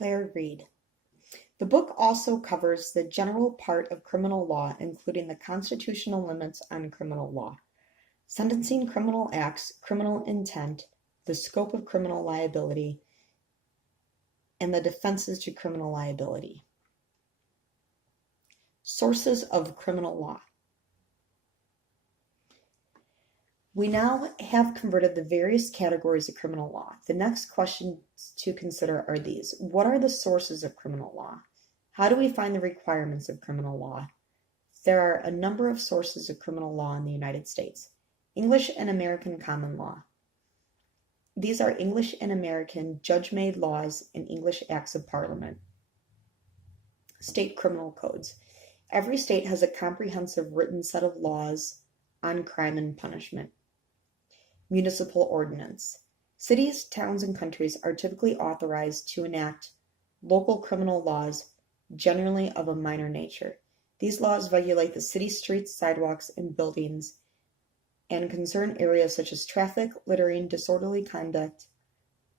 Claire Reed. The book also covers the general part of criminal law, including the constitutional limits on criminal law, sentencing criminal acts, criminal intent, the scope of criminal liability, and the defenses to criminal liability. Sources of criminal law. We now have converted the various categories of criminal law. The next questions to consider are these. What are the sources of criminal law? How do we find the requirements of criminal law? There are a number of sources of criminal law in the United States. English and American common law. These are English and American judge-made laws and English acts of parliament. State criminal codes. Every state has a comprehensive written set of laws on crime and punishment. Municipal ordinance. Cities, towns, and countries are typically authorized to enact local criminal laws, generally of a minor nature. These laws regulate the city streets, sidewalks, and buildings, and concern areas such as traffic, littering, disorderly conduct,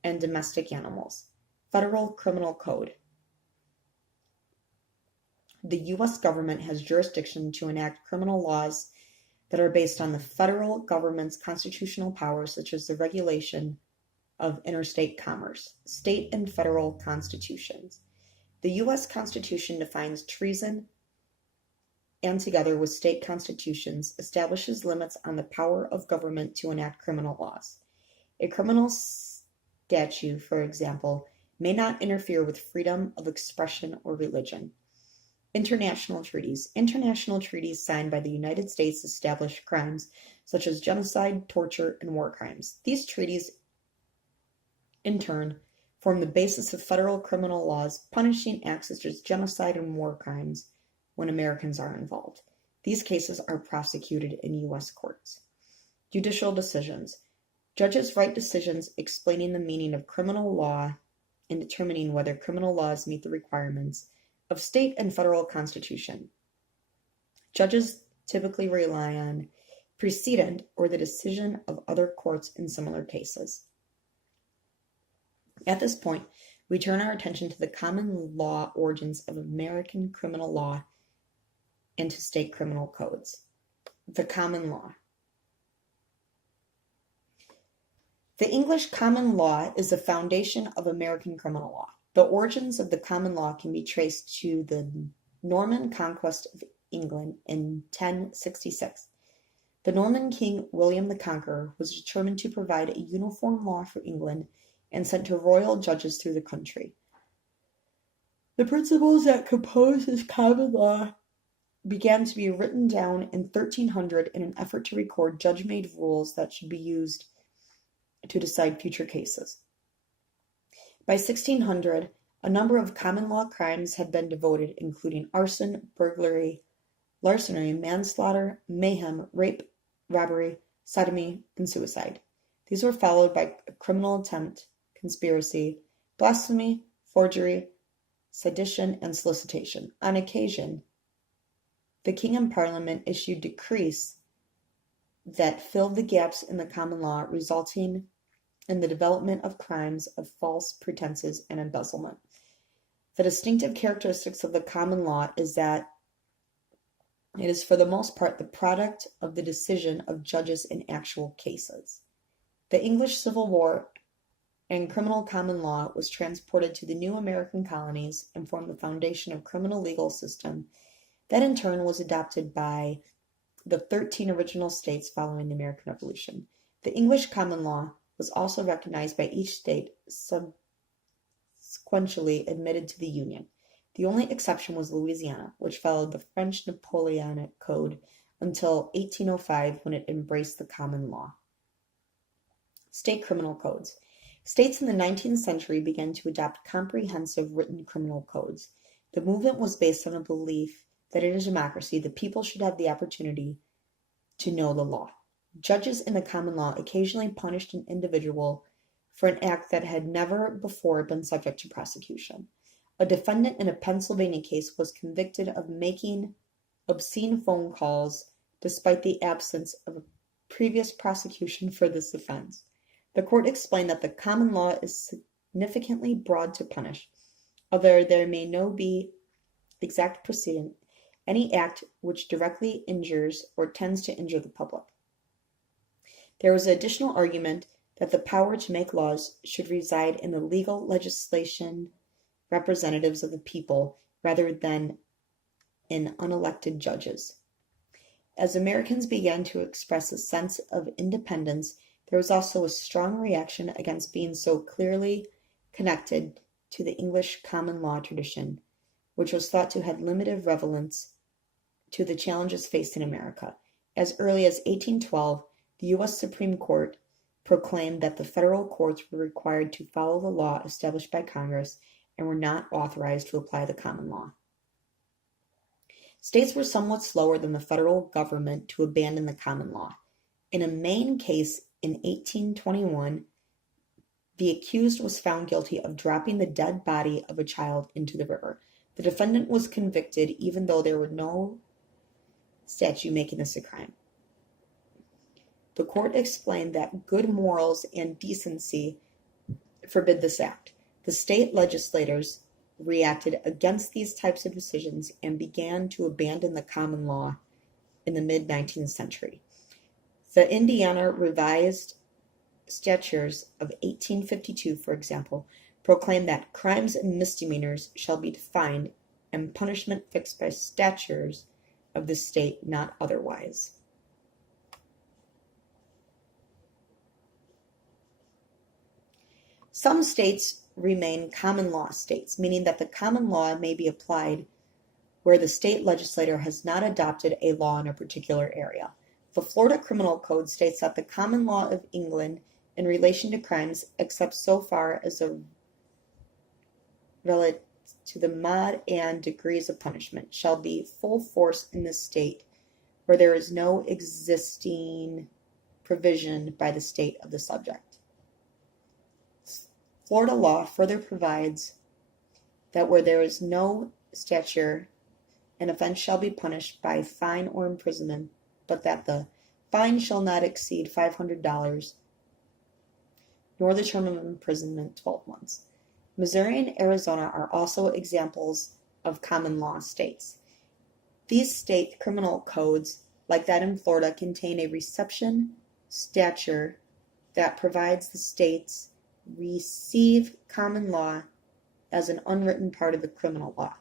and domestic animals. Federal Criminal Code. The U.S. government has jurisdiction to enact criminal laws that are based on the federal government's constitutional powers, such as the regulation of interstate commerce. State and federal constitutions. The U.S. Constitution defines treason and, together with state constitutions, establishes limits on the power of government to enact criminal laws. A criminal statute, for example, may not interfere with freedom of expression or religion. International treaties. International treaties signed by the United States establish crimes such as genocide, torture, and war crimes. These treaties, in turn, form the basis of federal criminal laws punishing acts such as genocide and war crimes when Americans are involved. These cases are prosecuted in U.S. courts. Judicial decisions. Judges write decisions explaining the meaning of criminal law and determining whether criminal laws meet the requirements of state and federal constitution. Judges typically rely on precedent or the decision of other courts in similar cases. At this point, we turn our attention to the common law origins of American criminal law and to state criminal codes. The common law. The English common law is the foundation of American criminal law. The origins of the common law can be traced to the Norman conquest of England in 1066. The Norman king William the Conqueror was determined to provide a uniform law for England and sent to royal judges through the country. The principles that compose this common law began to be written down in 1300 in an effort to record judge-made rules that should be used to decide future cases. By 1600, a number of common law crimes had been devoted, including arson, burglary, larceny, manslaughter, mayhem, rape, robbery, sodomy, and suicide. These were followed by criminal attempt, conspiracy, blasphemy, forgery, sedition, and solicitation. On occasion, the king and parliament issued decrees that filled the gaps in the common law, resulting in the development of crimes of false pretenses and embezzlement. The distinctive characteristics of the common law is that it is for the most part the product of the decision of judges in actual cases. The English Civil War and criminal common law was transported to the new American colonies and formed the foundation of criminal legal system that in turn was adopted by the 13 original states following the American Revolution. The English common law was also recognized by each state subsequently admitted to the Union. The only exception was Louisiana, which followed the French Napoleonic Code until 1805 when it embraced the common law. State criminal codes. States in the 19th century began to adopt comprehensive written criminal codes. The movement was based on a belief that in a democracy, the people should have the opportunity to know the law. Judges in the common law occasionally punished an individual for an act that had never before been subject to prosecution. A defendant in a Pennsylvania case was convicted of making obscene phone calls despite the absence of a previous prosecution for this offense. The court explained that the common law is significantly broad to punish. although there may no be exact precedent, any act which directly injures or tends to injure the public. There was an additional argument that the power to make laws should reside in the legal legislation representatives of the people rather than in unelected judges. As Americans began to express a sense of independence, there was also a strong reaction against being so clearly connected to the English common law tradition, which was thought to have limited relevance to the challenges faced in America. As early as 1812, the U.S. Supreme Court proclaimed that the federal courts were required to follow the law established by Congress and were not authorized to apply the common law. States were somewhat slower than the federal government to abandon the common law. In a Maine case in 1821, the accused was found guilty of dropping the dead body of a child into the river. The defendant was convicted even though there were no statute making this a crime. The court explained that good morals and decency forbid this act. The state legislators reacted against these types of decisions and began to abandon the common law in the mid-19th century. The Indiana Revised Statutes of 1852, for example, proclaimed that crimes and misdemeanors shall be defined and punishment fixed by statutes of the state, not otherwise. Some states remain common law states, meaning that the common law may be applied where the state legislature has not adopted a law in a particular area. The Florida Criminal Code states that the common law of England in relation to crimes, except so far as relative to the mode and degrees of punishment, shall be full force in the state where there is no existing provision by the state of the subject. Florida law further provides that where there is no statute, an offense shall be punished by fine or imprisonment, but that the fine shall not exceed $500, nor the term of imprisonment 12 months. Missouri and Arizona are also examples of common law states. These state criminal codes, like that in Florida, contain a reception statute that provides the states receive common law as an unwritten part of the criminal law.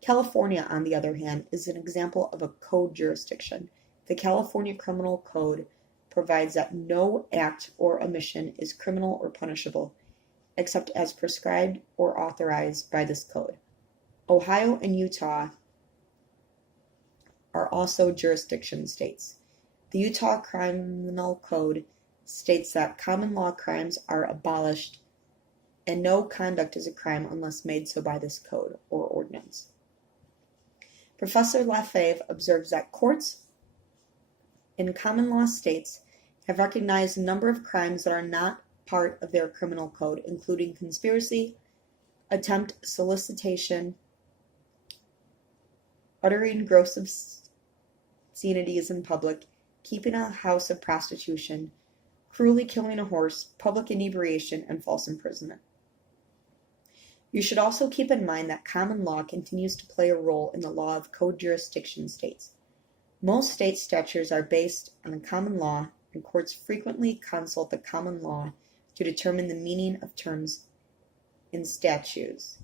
California, on the other hand, is an example of a code jurisdiction. The California Criminal Code provides that no act or omission is criminal or punishable, except as prescribed or authorized by this code. Ohio and Utah are also jurisdiction states. The Utah Criminal Code states that common law crimes are abolished and no conduct is a crime unless made so by this code or ordinance. Professor Lafave observes that courts in common law states have recognized a number of crimes that are not part of their criminal code, including conspiracy, attempt solicitation, uttering gross obscenities in public, keeping a house of prostitution, cruelly killing a horse, public inebriation, and false imprisonment. You should also keep in mind that common law continues to play a role in the law of code jurisdiction states. Most state statutes are based on the common law, and courts frequently consult the common law to determine the meaning of terms in statutes.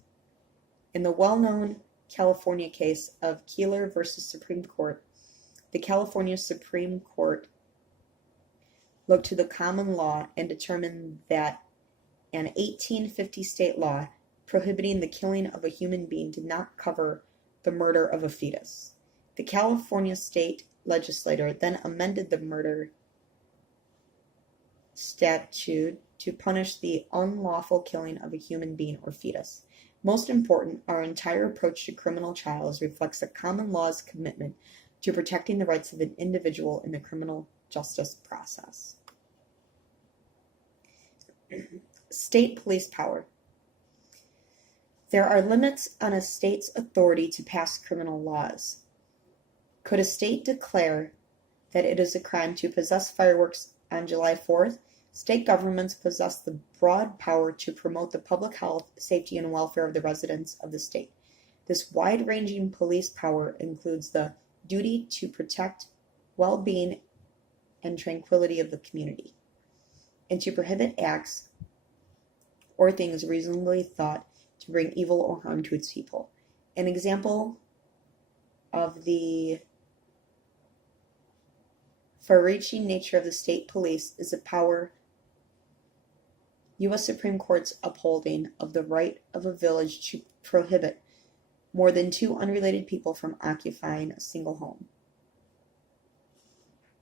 In the well-known California case of Keeler v. Supreme Court, the California Supreme Court looked to the common law and determined that an 1850 state law prohibiting the killing of a human being did not cover the murder of a fetus. The California state legislature then amended the murder statute to punish the unlawful killing of a human being or fetus. Most important, our entire approach to criminal trials reflects the common law's commitment to protecting the rights of an individual in the criminal justice process. State police power. There are limits on a state's authority to pass criminal laws. Could a state declare that it is a crime to possess fireworks on July 4th, State governments possess the broad power to promote the public health, safety, and welfare of the residents of the state. This wide-ranging police power includes the duty to protect well-being and tranquility of the community, and to prohibit acts or things reasonably thought to bring evil or harm to its people. An example of the far-reaching nature of the state police is the power U.S. Supreme Court's upholding of the right of a village to prohibit more than two unrelated people from occupying a single home.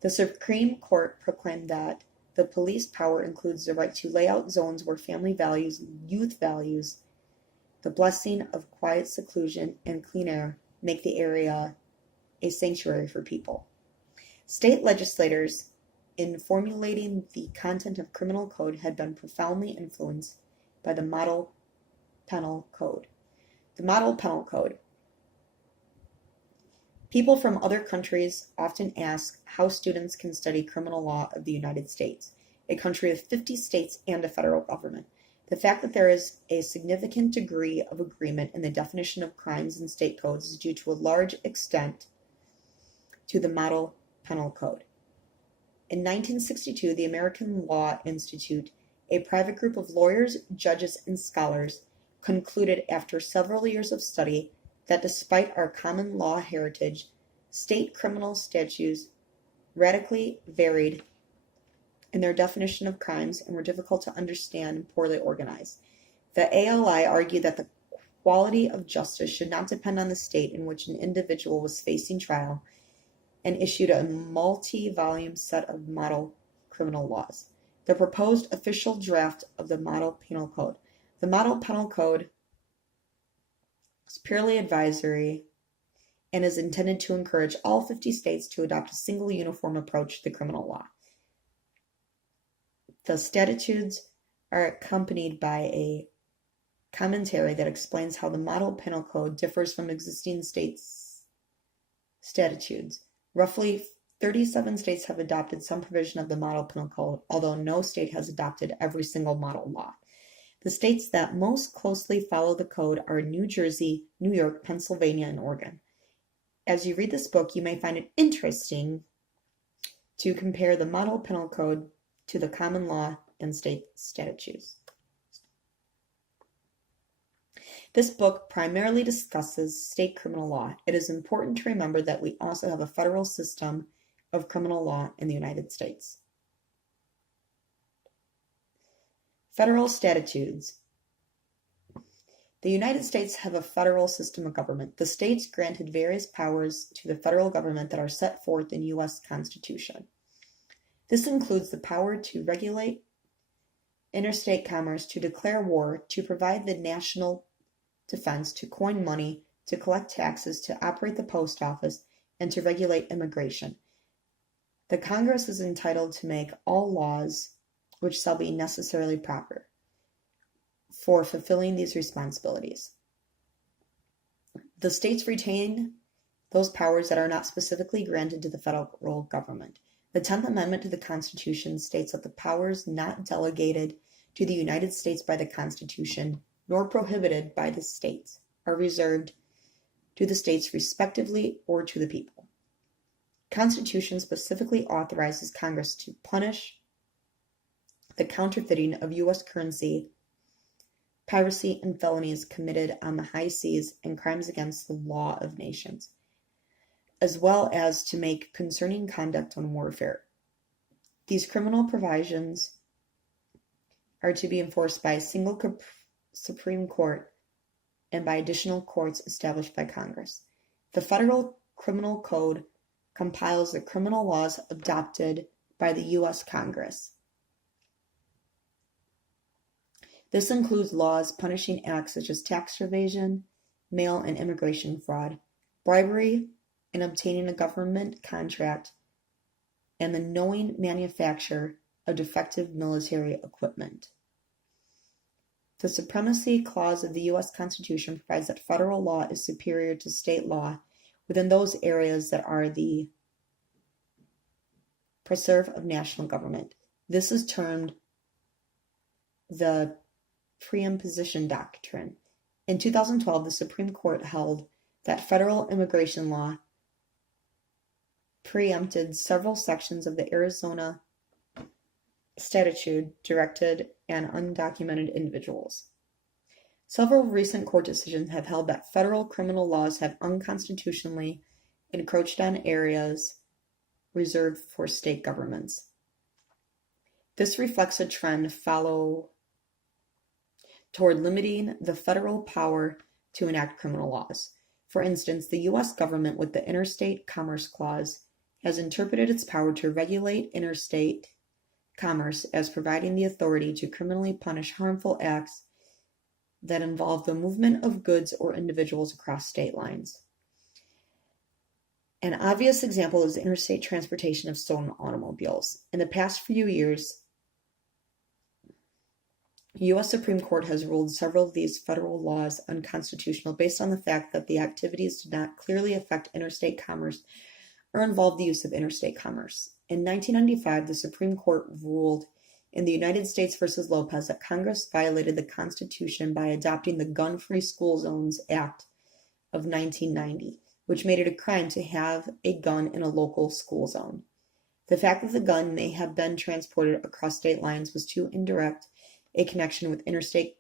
The Supreme Court proclaimed that the police power includes the right to lay out zones where family values, youth values, the blessing of quiet seclusion and clean air make the area a sanctuary for people. State legislators, in formulating the content of criminal code, had been profoundly influenced by the Model Penal Code. The Model Penal Code. People from other countries often ask how students can study criminal law of the United States, a country of 50 states and a federal government. The fact that there is a significant degree of agreement in the definition of crimes in state codes is due to a large extent to the Model Penal Code. In 1962, the American Law Institute, a private group of lawyers, judges, and scholars, concluded after several years of study that despite our common law heritage, state criminal statutes radically varied in their definition of crimes and were difficult to understand and poorly organized. The ALI argued that the quality of justice should not depend on the state in which an individual was facing trial, and issued a multi-volume set of model criminal laws. The proposed official draft of the Model Penal Code. The Model Penal Code is purely advisory and is intended to encourage all 50 states to adopt a single uniform approach to the criminal law. The statutes are accompanied by a commentary that explains how the Model Penal Code differs from existing states' statutes. Roughly 37 states have adopted some provision of the Model Penal Code, although no state has adopted every single model law. The states that most closely follow the code are New Jersey, New York, Pennsylvania, and Oregon. As you read this book, you may find it interesting to compare the Model Penal Code to the common law and state statutes. This book primarily discusses state criminal law. It is important to remember that we also have a federal system of criminal law in the United States. Federal statutes. The United States have a federal system of government. The states granted various powers to the federal government that are set forth in U.S. Constitution. This includes the power to regulate interstate commerce, to declare war, to provide the national defense, to coin money, to collect taxes, to operate the post office, and to regulate immigration. The Congress is entitled to make all laws which shall be necessarily proper for fulfilling these responsibilities. The states retain those powers that are not specifically granted to the federal government. The 10th Amendment to the Constitution states that the powers not delegated to the United States by the Constitution nor prohibited by the states are reserved to the states respectively or to the people. Constitution specifically authorizes Congress to punish the counterfeiting of U.S. currency, piracy, and felonies committed on the high seas and crimes against the law of nations, as well as to make concerning conduct on warfare. These criminal provisions are to be enforced by a single Supreme Court and by additional courts established by Congress. The Federal Criminal Code compiles the criminal laws adopted by the U.S. Congress. This includes laws punishing acts such as tax evasion, mail and immigration fraud, bribery in obtaining a government contract, and the knowing manufacture of defective military equipment. The Supremacy Clause of the U.S. Constitution provides that federal law is superior to state law within those areas that are the preserve of national government. This is termed the preimposition doctrine. In 2012, the Supreme Court held that federal immigration law preempted several sections of the Arizona statute directed at undocumented individuals. Several recent court decisions have held that federal criminal laws have unconstitutionally encroached on areas reserved for state governments. This reflects a trend toward limiting the federal power to enact criminal laws. For instance, the U.S. government, with the Interstate Commerce Clause, has interpreted its power to regulate interstate commerce as providing the authority to criminally punish harmful acts that involve the movement of goods or individuals across state lines. An obvious example is interstate transportation of stolen automobiles. In the past few years, the U.S. Supreme Court has ruled several of these federal laws unconstitutional based on the fact that the activities do not clearly affect interstate commerce or involve the use of interstate commerce. In 1995, the Supreme Court ruled in the United States v. Lopez that Congress violated the Constitution by adopting the Gun-Free School Zones Act of 1990, which made it a crime to have a gun in a local school zone. The fact that the gun may have been transported across state lines was too indirect a connection with interstate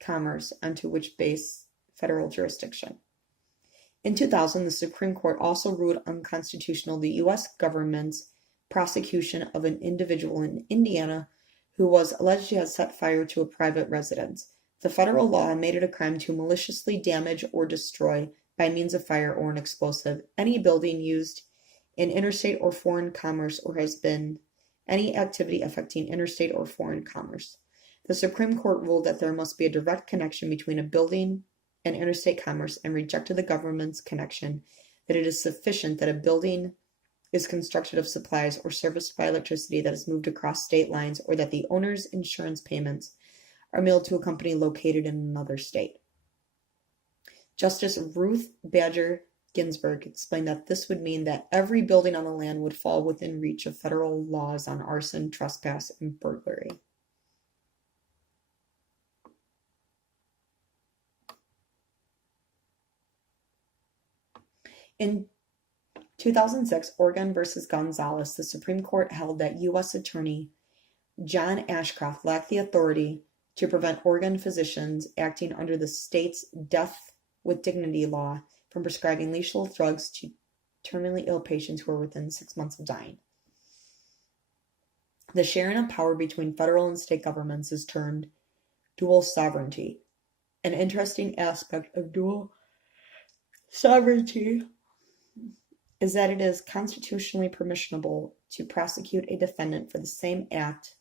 commerce onto which base federal jurisdiction. In 2000, the Supreme Court also ruled unconstitutional the U.S. government's prosecution of an individual in Indiana who was alleged to have set fire to a private residence. The federal law made it a crime to maliciously damage or destroy, by means of fire or an explosive, any building used in interstate or foreign commerce or has been any activity affecting interstate or foreign commerce. The Supreme Court ruled that there must be a direct connection between a building and interstate commerce and rejected the government's connection that it is sufficient that a building is constructed of supplies or serviced by electricity that is moved across state lines, or that the owner's insurance payments are mailed to a company located in another state. Justice Ruth Bader Ginsburg explained that this would mean that every building on the land would fall within reach of federal laws on arson, trespass, and burglary. In 2006, Oregon v. Gonzalez, the Supreme Court held that U.S. Attorney John Ashcroft lacked the authority to prevent Oregon physicians acting under the state's Death with Dignity law from prescribing lethal drugs to terminally ill patients who are within 6 months of dying. The sharing of power between federal and state governments is termed dual sovereignty. An interesting aspect of dual sovereignty is that it is constitutionally permissible to prosecute a defendant for the same act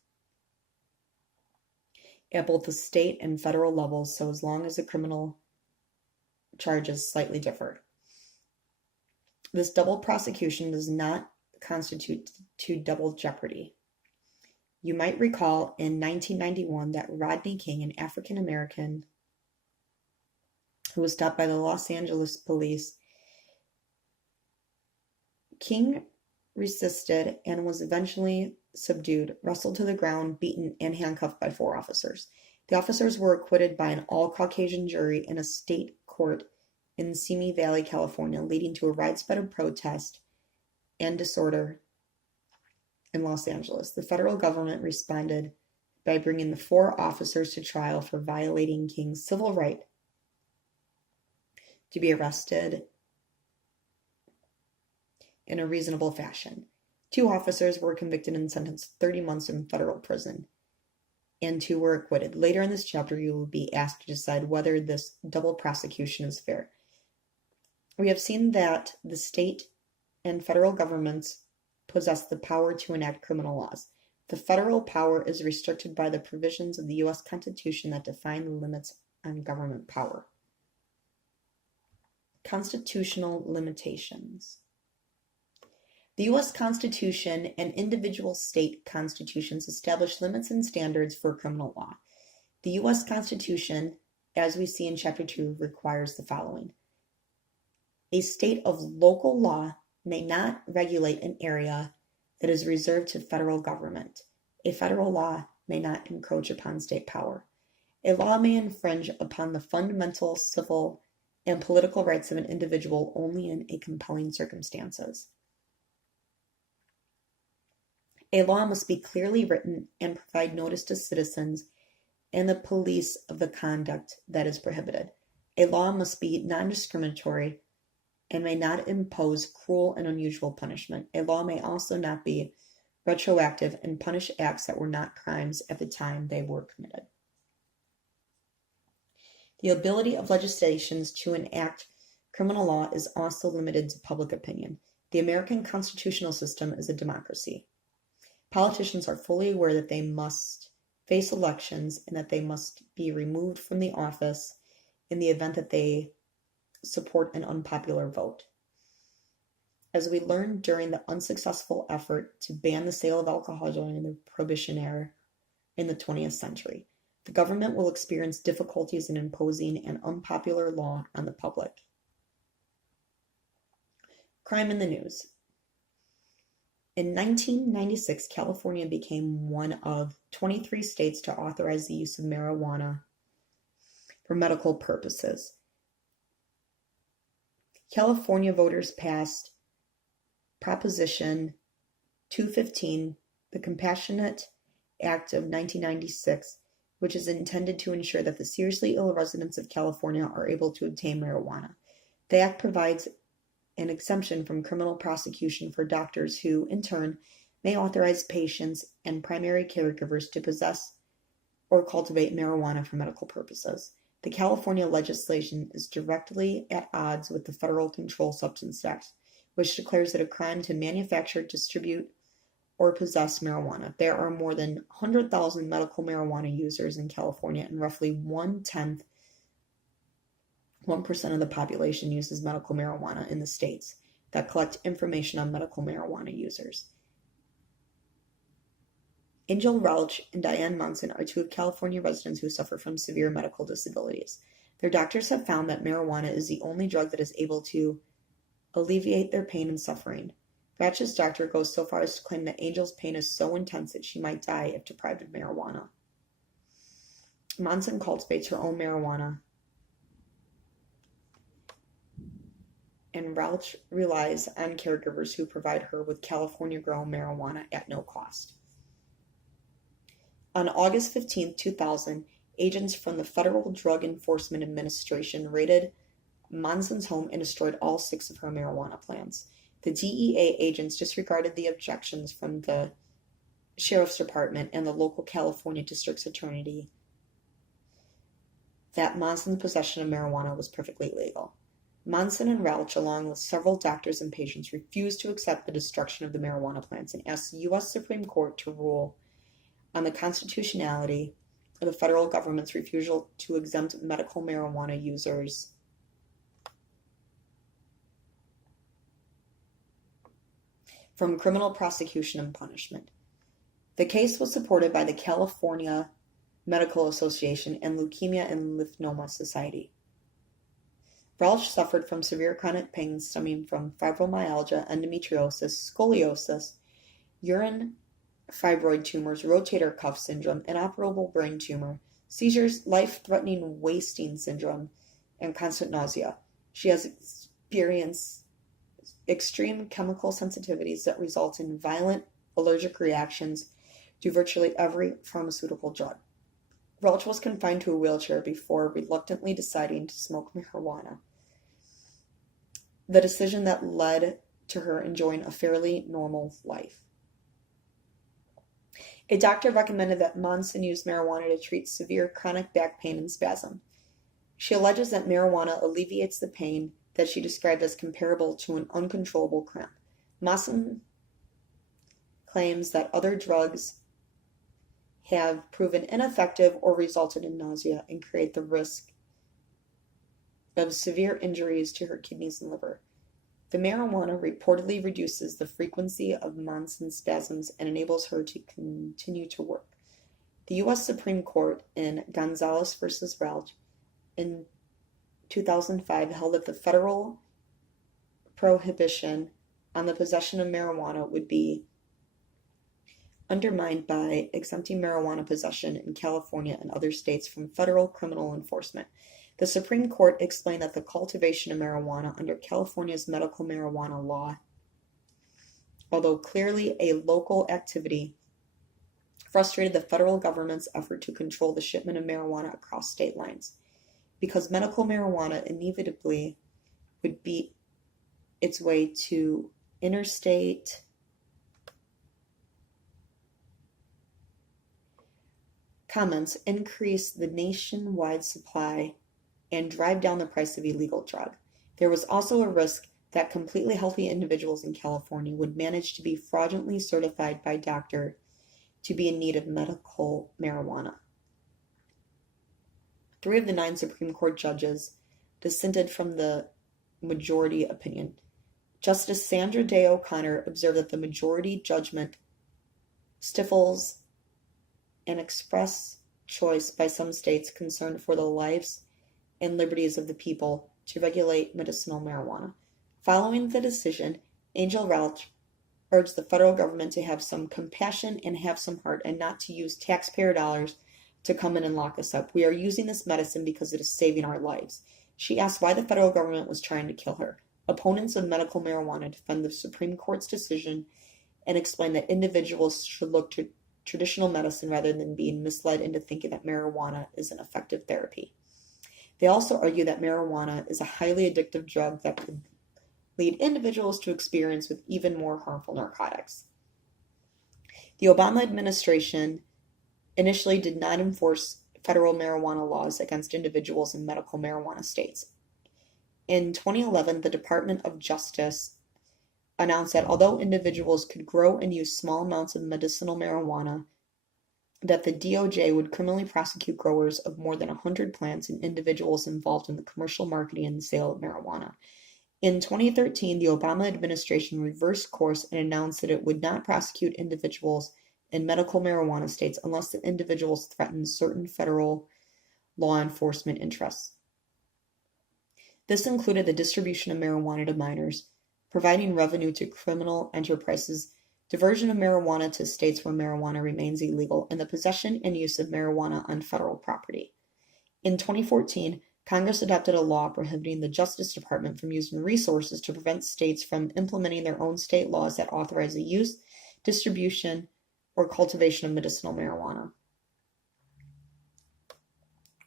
at both the state and federal levels, so as long as the criminal charges slightly differ. This double prosecution does not constitute to double jeopardy. You might recall in 1991 that Rodney King, an African American who was stopped by the Los Angeles police, King resisted and was eventually subdued, wrestled to the ground, beaten, and handcuffed by 4 officers. The officers were acquitted by an all-Caucasian jury in a state court in Simi Valley, California, leading to a widespread protest and disorder in Los Angeles. The federal government responded by bringing the 4 officers to trial for violating King's civil right to be arrested in a reasonable fashion. 2 officers were convicted and sentenced to 30 months in federal prison, and 2 were acquitted. Later in this chapter, you will be asked to decide whether this double prosecution is fair. We have seen that the state and federal governments possess the power to enact criminal laws. The federal power is restricted by the provisions of the U.S. Constitution that define the limits on government power. Constitutional limitations. The U.S. Constitution and individual state constitutions establish limits and standards for criminal law. The U.S. Constitution, as we see in Chapter 2, requires the following. A state of local law may not regulate an area that is reserved to federal government. A federal law may not encroach upon state power. A law may infringe upon the fundamental civil and political rights of an individual only in a compelling circumstances. A law must be clearly written and provide notice to citizens and the police of the conduct that is prohibited. A law must be non-discriminatory and may not impose cruel and unusual punishment. A law may also not be retroactive and punish acts that were not crimes at the time they were committed. The ability of legislations to enact criminal law is also limited to public opinion. The American constitutional system is a democracy. Politicians are fully aware that they must face elections and that they must be removed from the office in the event that they support an unpopular vote. As we learned during the unsuccessful effort to ban the sale of alcohol during the Prohibition era in the 20th century, the government will experience difficulties in imposing an unpopular law on the public. Crime in the news. In 1996, California became one of 23 states to authorize the use of marijuana for medical purposes. California voters passed Proposition 215, the Compassionate Act of 1996, which is intended to ensure that the seriously ill residents of California are able to obtain marijuana. The act provides an exemption from criminal prosecution for doctors who, in turn, may authorize patients and primary caregivers to possess or cultivate marijuana for medical purposes. The California legislation is directly at odds with the Federal Controlled Substances Act, which declares it a crime to manufacture, distribute, or possess marijuana. There are more than 100,000 medical marijuana users in California, and roughly 1% of the population uses medical marijuana in the states that collect information on medical marijuana users. Angel Welch and Diane Monson are two of California residents who suffer from severe medical disabilities. Their doctors have found that marijuana is the only drug that is able to alleviate their pain and suffering. Welch's doctor goes so far as to claim that Angel's pain is so intense that she might die if deprived of marijuana. Monson cultivates her own marijuana, and Welch relies on caregivers who provide her with California-grown marijuana at no cost. On August 15, 2000, agents from the Federal Drug Enforcement Administration raided Monson's home and destroyed all 6 of her marijuana plants. The DEA agents disregarded the objections from the Sheriff's Department and the local California District's Attorney that Monson's possession of marijuana was perfectly legal. Monson and Welch, along with several doctors and patients, refused to accept the destruction of the marijuana plants and asked the U.S. Supreme Court to rule on the constitutionality of the federal government's refusal to exempt medical marijuana users from criminal prosecution and punishment. The case was supported by the California Medical Association and Leukemia and Lymphoma Society. Welch suffered from severe chronic pain stemming from fibromyalgia, endometriosis, scoliosis, uterine fibroid tumors, rotator cuff syndrome, inoperable brain tumor, seizures, life-threatening wasting syndrome, and constant nausea. She has experienced extreme chemical sensitivities that result in violent allergic reactions to virtually every pharmaceutical drug. Welch was confined to a wheelchair before reluctantly deciding to smoke marijuana, the decision that led to her enjoying a fairly normal life. A doctor recommended that Monson use marijuana to treat severe chronic back pain and spasm. She alleges that marijuana alleviates the pain that she described as comparable to an uncontrollable cramp. Monson claims that other drugs have proven ineffective or resulted in nausea and create the risk of severe injuries to her kidneys and liver. The marijuana reportedly reduces the frequency of Monson's spasms and enables her to continue to work. The U.S. Supreme Court in Gonzalez v. Welch in 2005 held that the federal prohibition on the possession of marijuana would be undermined by exempting marijuana possession in California and other states from federal criminal enforcement. The Supreme Court explained that the cultivation of marijuana under California's medical marijuana law, although clearly a local activity, frustrated the federal government's effort to control the shipment of marijuana across state lines. Because medical marijuana inevitably would beat its way to interstate commerce, increase the nationwide supply, and drive down the price of illegal drug. There was also a risk that completely healthy individuals in California would manage to be fraudulently certified by doctor to be in need of medical marijuana. 3 of the 9 Supreme Court judges dissented from the majority opinion. Justice Sandra Day O'Connor observed that the majority judgment stifles an express choice by some states concerned for the lives and liberties of the people to regulate medicinal marijuana. Following the decision, Angel Rauch urged the federal government to have some compassion and have some heart and not to use taxpayer dollars to come in and lock us up. We are using this medicine because it is saving our lives. She asked why the federal government was trying to kill her. Opponents of medical marijuana defend the Supreme Court's decision and explain that individuals should look to traditional medicine rather than being misled into thinking that marijuana is an effective therapy. They also argue that marijuana is a highly addictive drug that could lead individuals to experience with even more harmful narcotics. The Obama administration initially did not enforce federal marijuana laws against individuals in medical marijuana states. In 2011, the Department of Justice announced that although individuals could grow and use small amounts of medicinal marijuana, that the DOJ would criminally prosecute growers of more than 100 plants and individuals involved in the commercial marketing and sale of marijuana. In 2013, the Obama administration reversed course and announced that it would not prosecute individuals in medical marijuana states unless the individuals threatened certain federal law enforcement interests. This included the distribution of marijuana to minors, providing revenue to criminal enterprises, diversion of marijuana to states where marijuana remains illegal, and the possession and use of marijuana on federal property. In 2014, Congress adopted a law prohibiting the Justice Department from using resources to prevent states from implementing their own state laws that authorize the use, distribution, or cultivation of medicinal marijuana.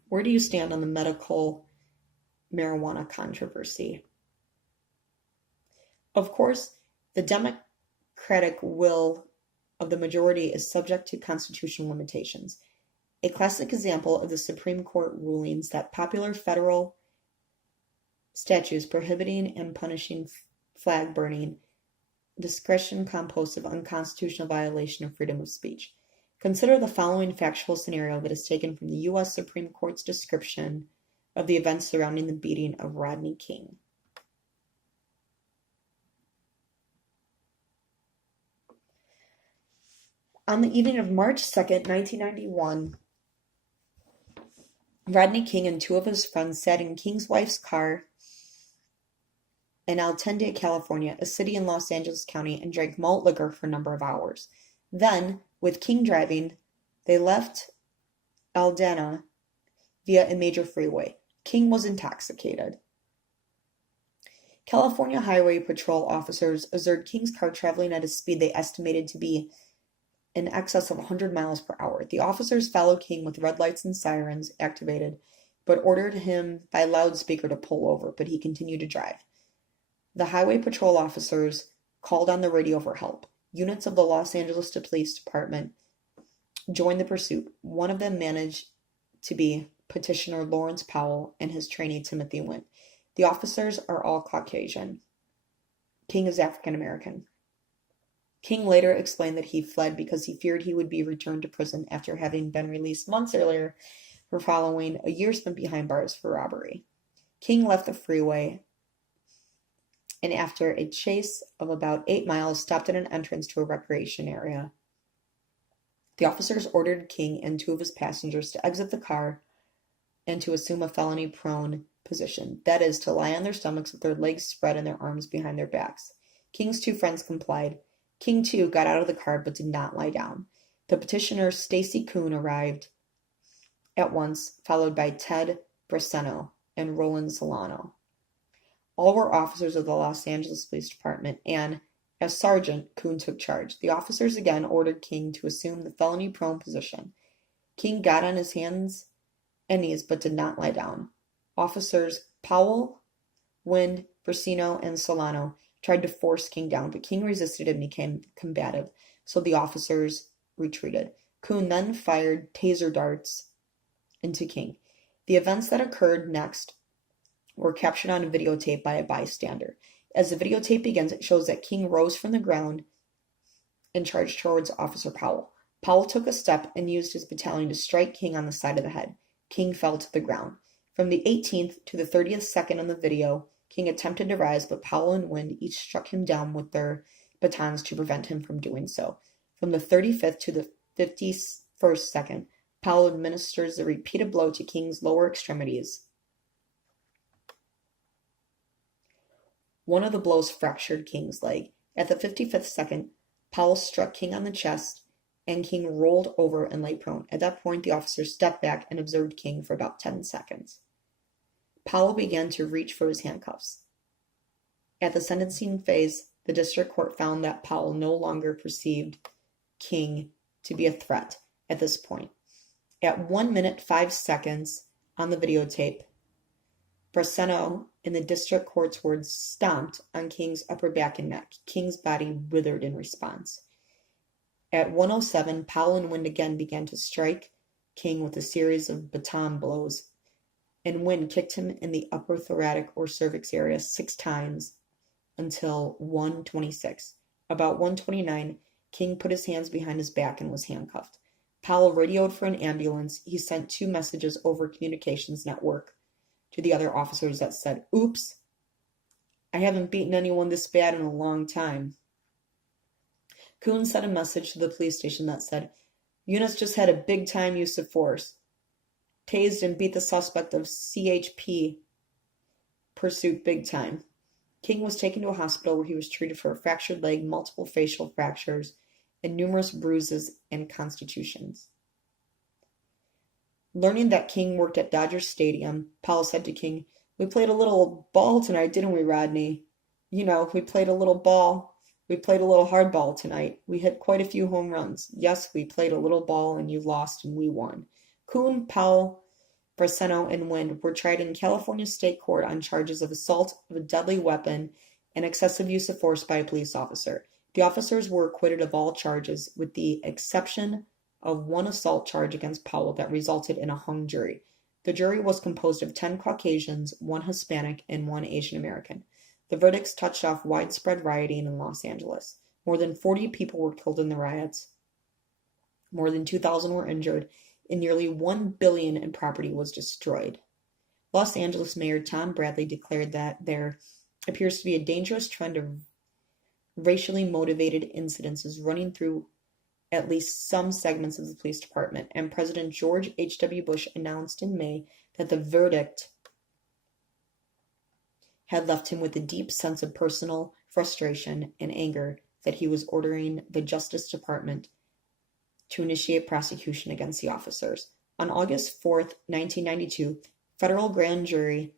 Where do you stand on the medical marijuana controversy? Of course, the democratic will of the majority is subject to constitutional limitations. A classic example of the Supreme Court rulings that popular federal statutes prohibiting and punishing flag burning discretion composed of unconstitutional violation of freedom of speech. Consider the following factual scenario that is taken from the U.S. Supreme Court's description of the events surrounding the beating of Rodney King. On the evening of March 2nd, 1991, Rodney King and 2 of his friends sat in King's wife's car in Altadena, California, a city in Los Angeles County, and drank malt liquor for a number of hours. Then, with King driving, they left Altadena via a major freeway. King was intoxicated. California Highway Patrol officers observed King's car traveling at a speed they estimated to be in excess of 100 miles per hour. The officers followed King with red lights and sirens activated, but ordered him by loudspeaker to pull over, but he continued to drive. The Highway Patrol officers called on the radio for help. Units of the Los Angeles Police Department joined the pursuit. One of them managed to be Petitioner Lawrence Powell and his trainee Timothy Wint. The officers are all Caucasian. King is African American. King later explained that he fled because he feared he would be returned to prison after having been released months earlier for following a year spent behind bars for robbery. King left the freeway and after a chase of about 8 miles stopped at an entrance to a recreation area. The officers ordered King and 2 of his passengers to exit the car and to assume a felony-prone position, that is, to lie on their stomachs with their legs spread and their arms behind their backs. King's 2 friends complied. King, too, got out of the car but did not lie down. The petitioner Stacy Koon arrived at once, followed by Ted Briseno and Roland Solano. All were officers of the Los Angeles Police Department, and as sergeant, Koon took charge. The officers again ordered King to assume the felony-prone position. King got on his hands and knees but did not lie down. Officers Powell, Wind, Briseno, and Solano tried to force King down, but King resisted and became combative, so the officers retreated. Koon then fired taser darts into King. The events that occurred next were captured on a videotape by a bystander. As the videotape begins, it shows that King rose from the ground and charged towards Officer Powell. Powell took a step and used his battalion to strike King on the side of the head. King fell to the ground. From the 18th to the 30th second on the video, King attempted to rise, but Powell and Wind each struck him down with their batons to prevent him from doing so. From the 35th to the 51st second, Powell administers a repeated blow to King's lower extremities. One of the blows fractured King's leg. At the 55th second, Powell struck King on the chest, and King rolled over and lay prone. At that point, the officers stepped back and observed King for about 10 seconds. Powell began to reach for his handcuffs. At the sentencing phase, the district court found that Powell no longer perceived King to be a threat at this point. At 1 minute 5 seconds on the videotape, Briseno, in the district court's words, stomped on King's upper back and neck. King's body withered in response. At 1:07, Powell and Wind again began to strike King with a series of baton blows, and Wind kicked him in the upper thoracic or cervix area 6 times until 1:26. About 1:29, King put his hands behind his back and was handcuffed. Powell radioed for an ambulance. He sent 2 messages over communications network to the other officers that said, "Oops, I haven't beaten anyone this bad in a long time." Koon sent a message to the police station that said, "Units just had a big time use of force. Tased and beat the suspect of CHP pursuit big time." King was taken to a hospital where he was treated for a fractured leg, multiple facial fractures, and numerous bruises and contusions. Learning that King worked at Dodger Stadium, Powell said to King, "We played a little ball tonight, didn't we, Rodney? You know, we played a little ball. We played a little hardball tonight. We hit quite a few home runs. Yes, we played a little ball and you lost and we won." Koon, Powell, Briseno, and Wind were tried in California State Court on charges of assault of a deadly weapon and excessive use of force by a police officer. The officers were acquitted of all charges, with the exception of one assault charge against Powell that resulted in a hung jury. The jury was composed of 10 Caucasians, 1 Hispanic, and 1 Asian American. The verdicts touched off widespread rioting in Los Angeles. More than 40 people were killed in the riots. More than 2,000 were injured, and nearly $1 billion in property was destroyed. Los Angeles Mayor Tom Bradley declared that there appears to be a dangerous trend of racially motivated incidences running through at least some segments of the police department, and President George H.W. Bush announced in May that the verdict had left him with a deep sense of personal frustration and anger that he was ordering the Justice Department to initiate prosecution against the officers. On August 4th, 1992, federal grand jury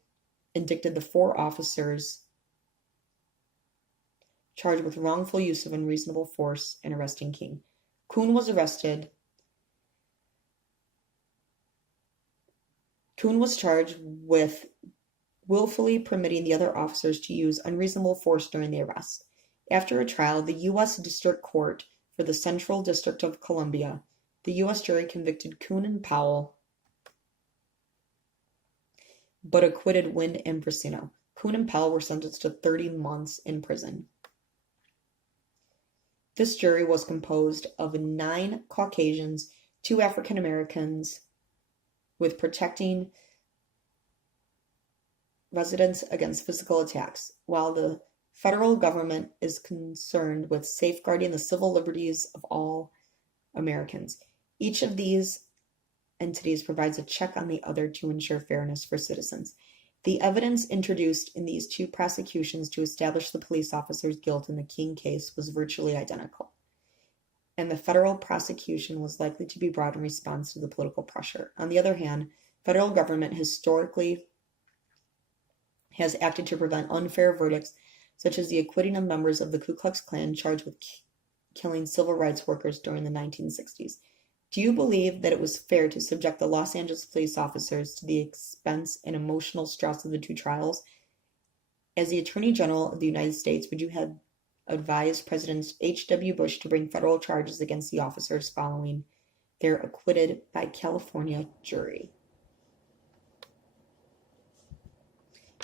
indicted the 4 officers charged with wrongful use of unreasonable force in arresting King. Koon was arrested. Koon was charged with willfully permitting the other officers to use unreasonable force during the arrest. After a trial, the U.S. District Court for the Central District of Columbia, the U.S. jury convicted Koon and Powell, but acquitted Wind and Briseno. Koon and Powell were sentenced to 30 months in prison. This jury was composed of 9 Caucasians, 2 African Americans, with protecting residents against physical attacks, while the federal government is concerned with safeguarding the civil liberties of all Americans. Each of these entities provides a check on the other to ensure fairness for citizens. The evidence introduced in these 2 prosecutions to establish the police officers' guilt in the King case was virtually identical. and the federal prosecution was likely to be brought in response to the political pressure. On the other hand, federal government historically has acted to prevent unfair verdicts, such as the acquitting of members of the Ku Klux Klan charged with killing civil rights workers during the 1960s. Do you believe that it was fair to subject the Los Angeles police officers to the expense and emotional stress of the two trials? As the Attorney General of the United States, would you have advised President H.W. Bush to bring federal charges against the officers following their acquitted by California jury?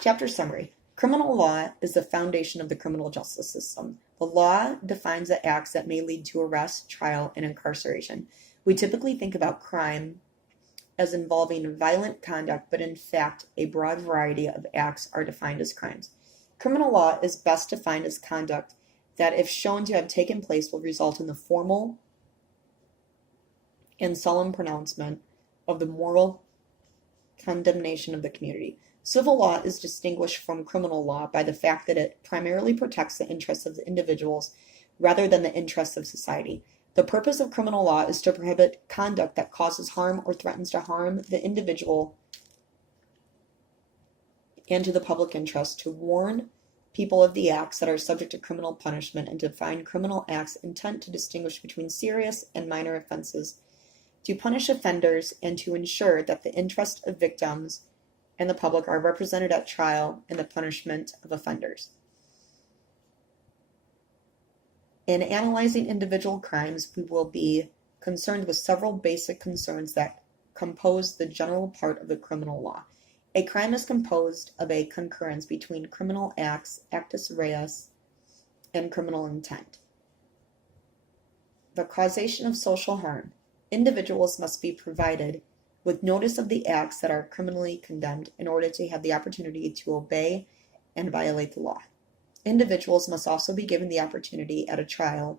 Chapter summary. Criminal law is the foundation of the criminal justice system. The law defines the acts that may lead to arrest, trial, and incarceration. We typically think about crime as involving violent conduct, but in fact, a broad variety of acts are defined as crimes. Criminal law is best defined as conduct that, if shown to have taken place, will result in the formal and solemn pronouncement of the moral condemnation of the community. Civil law is distinguished from criminal law by the fact that it primarily protects the interests of the individuals rather than the interests of society. The purpose of criminal law is to prohibit conduct that causes harm or threatens to harm the individual and to the public interest, to warn people of the acts that are subject to criminal punishment, and to define criminal acts intent to distinguish between serious and minor offenses, to punish offenders, and to ensure that the interests of victims and the public are represented at trial in the punishment of offenders. In analyzing individual crimes, we will be concerned with several basic concerns that compose the general part of the criminal law. A crime is composed of a concurrence between criminal acts, actus reus, and criminal intent. The causation of social harm. Individuals must be provided with notice of the acts that are criminally condemned in order to have the opportunity to obey and violate the law. Individuals must also be given the opportunity at a trial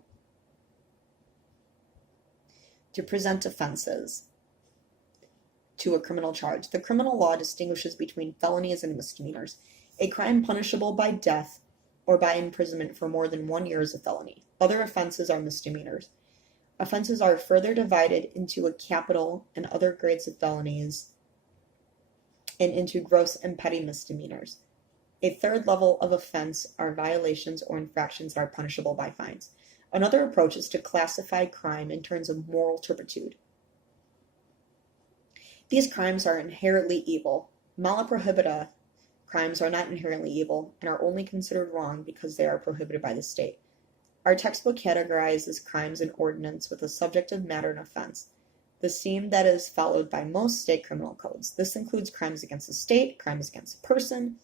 to present offenses to a criminal charge. The criminal law distinguishes between felonies and misdemeanors. A crime punishable by death or by imprisonment for more than 1 year is a felony. Other offenses are misdemeanors. Offenses are further divided into a capital and other grades of felonies and into gross and petty misdemeanors. A third level of offense are violations or infractions that are punishable by fines. Another approach is to classify crime in terms of moral turpitude. These crimes are inherently evil. Mala prohibita crimes are not inherently evil and are only considered wrong because they are prohibited by the state. Our textbook categorizes crimes and ordinance with a subjective matter and offense, the scheme that is followed by most state criminal codes. This includes crimes against the state, crimes against a person,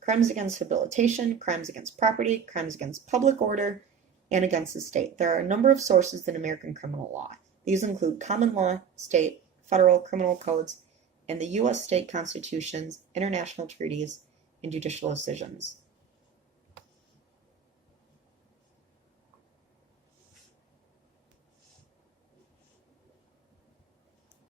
crimes against habilitation, crimes against property, crimes against public order, and against the state. There are a number of sources in American criminal law. These include common law, state, federal criminal codes, and the U.S. state constitutions, international treaties, and judicial decisions.